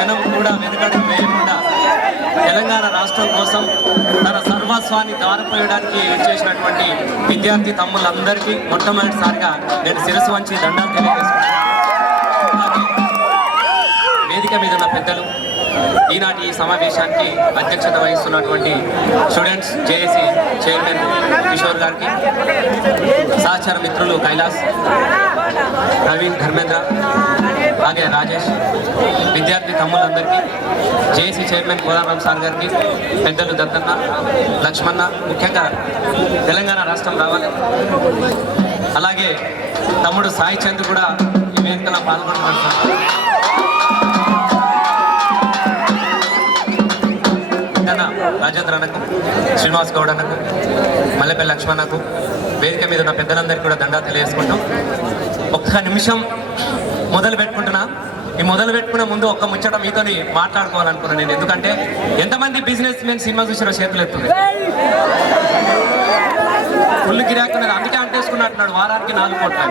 క్షణం కూడా వెనుకడుగు వేయకుండా తెలంగాణ రాష్ట్రం కోసం తన సర్వస్వాన్ని దారిపోయడానికి వచ్చేసినటువంటి విద్యార్థి తమ్ముళ్ళందరికీ మొట్టమొదటిసారిగా నేను శిరస్సు వంచి దండాలు తెలియజేసుకుంటున్నాను. వేదిక మీద ఉన్న పెద్దలు, ఈనాటి ఈ సమావేశానికి అధ్యక్షత వహిస్తున్నటువంటి స్టూడెంట్స్ జేఏసీ చైర్మన్ కిషోర్ గారికి, సహచర మిత్రులు కైలాస్, ప్రవీణ్, ధర్మేంద్ర, అలాగే రాజేష్, విద్యార్థి తమ్ములందరికీ, జేఏసీ చైర్మన్ కోదారాం సార్ గారికి, పెద్దలు దత్తన్న, లక్ష్మణ, ముఖ్యంగా తెలంగాణ రాష్ట్రం రావాలి, అలాగే తమ్ముడు సాయి చంద్ కూడా ఈ వేదికలో పాల్గొంటున్నారు సార్. రాజేంద్ర అన్నకు, శ్రీనివాస్ గౌడ్ అన్నకు, మల్లెపల్లి లక్ష్మణకు, వేదిక మీద ఉన్న పెద్దలందరికీ కూడా దండా తెలియజేసుకుంటూ ఒక్క నిమిషం మొదలు పెట్టుకుంటున్నా. ఈ మొదలు పెట్టుకునే ముందు ఒక్క ముచ్చట మీతో మాట్లాడుకోవాలనుకున్నాను నేను. ఎందుకంటే ఎంతమంది బిజినెస్ మెన్ సినిమా చూసిన చేతులు ఎత్తుంది, ఫుల్ గిరాకీ ఉన్నది, అందుకే అంటేసుకున్నట్టున్నాడు వారానికి 4 కోట్లు.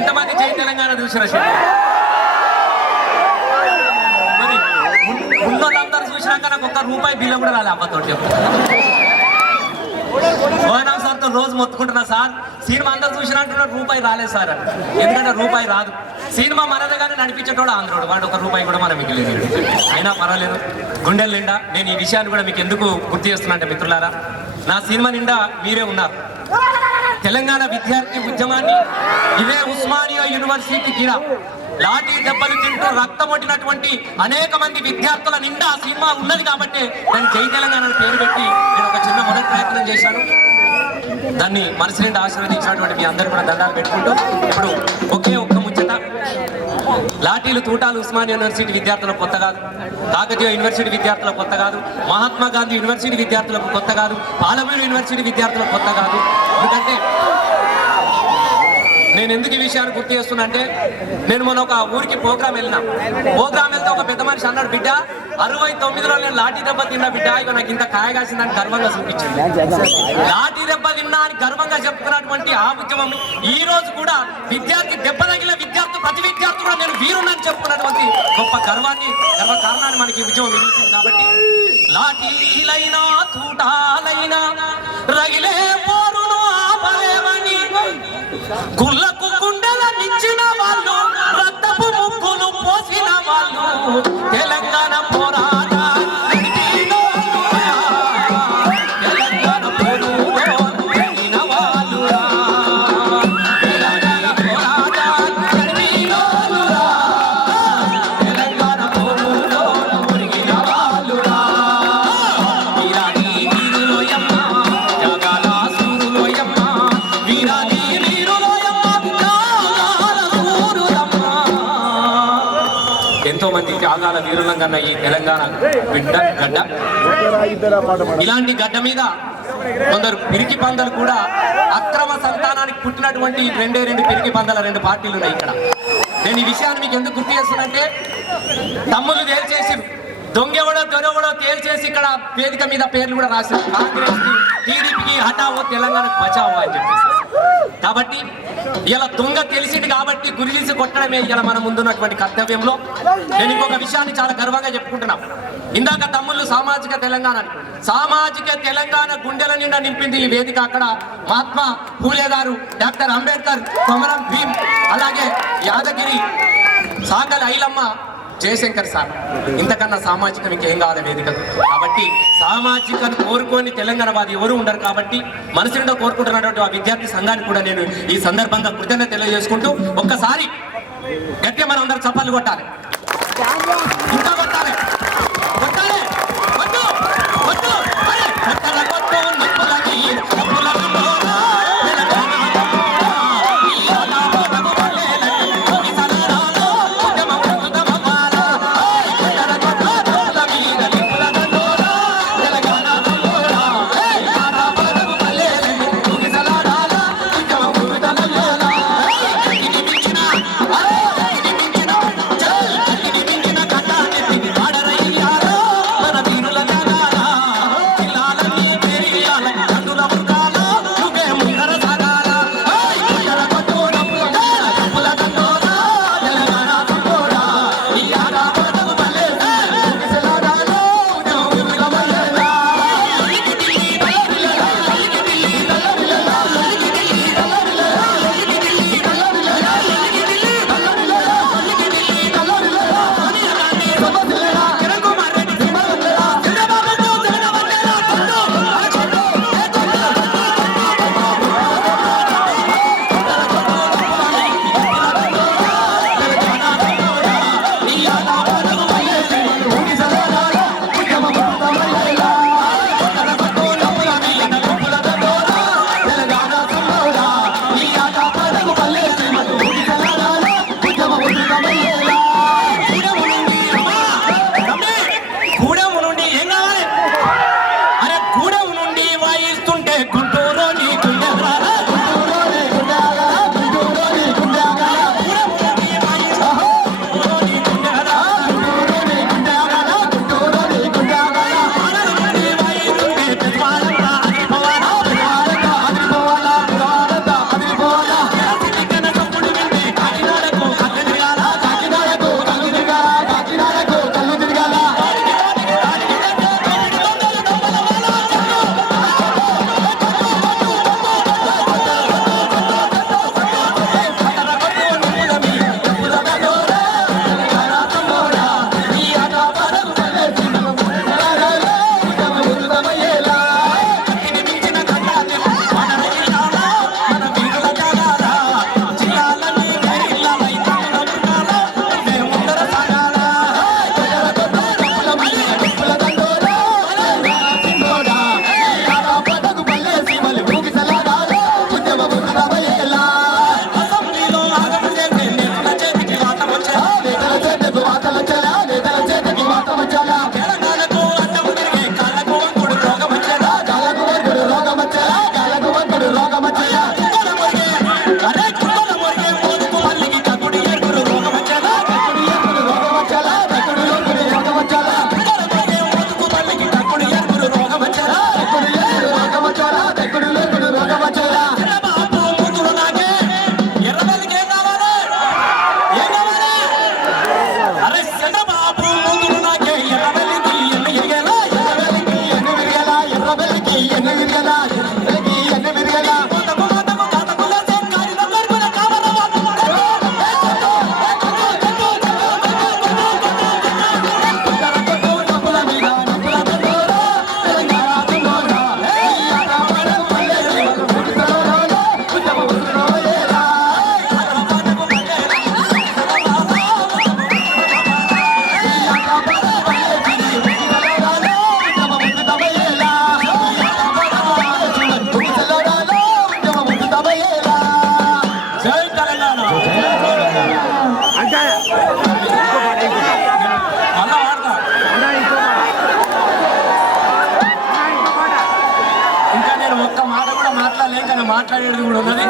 ఎంతమంది జై తెలంగాణ చూసిన చేతులు? మరి ముందోళ్ళందరూ చూసినాక నాకు ₹1 బిల్లు కూడా రాలే. అబ్బతో చెప్తాను, మోహన్ సార్తో రోజు మొత్తుకుంటున్నా, సార్ సినిమా అందరు చూసినట్టున్నాడు, ₹1 రాలేదు సార్ అని. ఎందుకంటే ₹1 రాదు, సినిమా మనదేగానే నడిపించేటోడు ఆంధ్రోడు, వాడు ₹1 కూడా మనం మిగిలేదు. అయినా పర్వాలేదు, గుండెల నిండా నేను ఈ విషయాన్ని కూడా మీకు ఎందుకు గుర్తు చేస్తున్నా అంటే మిత్రులారా, నా సినిమా నిండా మీరే ఉన్నారు. తెలంగాణ విద్యార్థి ఉద్యమాన్ని ఇదే ఉస్మానియా యూనివర్సిటీ కిరా లాఠీ దెబ్బలు తింటూ రక్తమొట్టినటువంటి అనేక మంది విద్యార్థుల నిండా ఆ సినిమా ఉన్నది కాబట్టి నేను జై తెలంగాణ పేరు పెట్టి నేను ఒక చిన్న మొదటి ప్రయత్నం చేశాను. దాన్ని మనసు నిండా ఆశీర్వదించినటువంటి మీ అందరూ కూడా దండాలు పెట్టుకుంటూ ఇప్పుడు ఒకే ఒక్క ముచ్చట. లాఠీలు తూటాలు ఉస్మానియా యూనివర్సిటీ విద్యార్థులకు కొత్త కాదు, కాకతీయ యూనివర్సిటీ విద్యార్థులకు కొత్త కాదు, మహాత్మా గాంధీ యూనివర్సిటీ విద్యార్థులకు కొత్త కాదు, పాలమూరు యూనివర్సిటీ విద్యార్థులకు కొత్త కాదు. ఎందుకంటే నేను ఎందుకు ఈ విషయాన్ని గుర్తు చేస్తున్నా అంటే, నేను మొన్న ఒక ఊరికి ప్రోగ్రామ్ వెళ్తే ఒక పెద్ద మనిషి అన్నాడు, బిడ్డ 69లో నేను లాఠీ దెబ్బ తిన్నా బిడ్డ, ఇక నాకు ఇంత కాయగాసిందని గర్వంగా చూపించింది. లాఠీ దెబ్బ తిన్నా అని గర్వంగా చెప్పుకున్నటువంటి ఆ ఉద్యమం ఈ రోజు కూడా విద్యార్థి దెబ్బ తగిలిన ప్రతి విద్యార్థి కూడా నేను వీరునని చెప్పుకున్నటువంటి గొప్ప గర్వకారణాన్ని మనకి ఈ ఉద్యమం మిగిల్చింది. కాబట్టి లాఠీలైనా తూటాలైనా రగిలే పోరును ఆపలేవని గుళ్ళకు గుండెల నిచ్చిన వాళ్ళు, రక్తపు ముక్కులు పోసిన వాళ్ళు, తెలంగాణ పోరాట త్యాగాల వీరులంగా ఈ తెలంగాణ గడ్డ, ఇలాంటి గడ్డ మీద కొందరు పిరికి పందలు కూడా అక్రమ సంతానానికి పుట్టినటువంటి 2 పిరికి పందల 2 పార్టీలు ఉన్నాయి ఇక్కడ. నేను ఈ విషయాన్ని మీకు ఎందుకు గుర్తు చేస్తున్నంటే, తమ్ముళ్ళు తేల్చేసి దొంగెవడో దొరెవడో తేల్చేసి ఇక్కడ వేదిక మీద పేర్లు కూడా రాశారు, కాంగ్రెస్ కి, టీడీపీకి హటావో తెలంగాణకు బచావో అని చెప్పేసి. కాబట్టి ఇలా దొంగ తెలిసింది కాబట్టి గురిలీసి కొట్టడమే ఇలా మన ముందున్నటువంటి కర్తవ్యంలో. నేను ఇంకొక విషయాన్ని చాలా గర్వంగా చెప్పుకుంటున్నాం. ఇందాక తమ్ముళ్ళు సామాజిక తెలంగాణ గుండెల నిండా నింపింది ఈ వేదిక. అక్కడ మహాత్మా పూలే గారు, డాక్టర్ అంబేద్కర్, కొమరం భీమ్, అలాగే యాదగిరి, సాగల్ ఐలమ్మ, జయశంకర్ సార్, ఇంతకన్నా సామాజికం ఇంకేం కాదు వేదికకు. కాబట్టి సామాజికాన్ని కోరుకొని తెలంగాణ వాది ఎవరు ఉండరు. కాబట్టి మనసు నిండా కోరుకుంటున్నటువంటి ఆ విద్యార్థి సంఘానికి కూడా నేను ఈ సందర్భంగా కృతజ్ఞత తెలియజేసుకుంటూ, ఒక్కసారి గట్టిగా మనం అందరూ చప్పట్లు కొట్టాలి, ఇంకా కొట్టాలి. కట్ట నేను ఒక్క మాట కూడా మాట్లాడలేక నేను మాట్లాడేది కూడా ఉన్నది.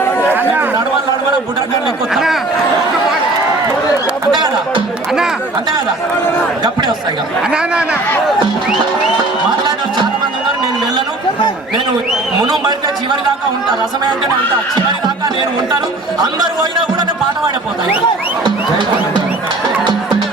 నేను నడవల బుడ్రకాయలు ఎక్కువ అంతే కదా అంతే కదా అప్పుడే వస్తాయి కదా మాట్లాడిన చాలా మంది ఉన్నారు. నేను వెళ్ళను, నేను మును బయట చివరి దాకా ఉంటా, రసమే అంటేనే ఉంటా, చివరి దాకా నేను ఉంటాను. అందరు పోయినా కూడా నేను పాట పాడిపోతాను.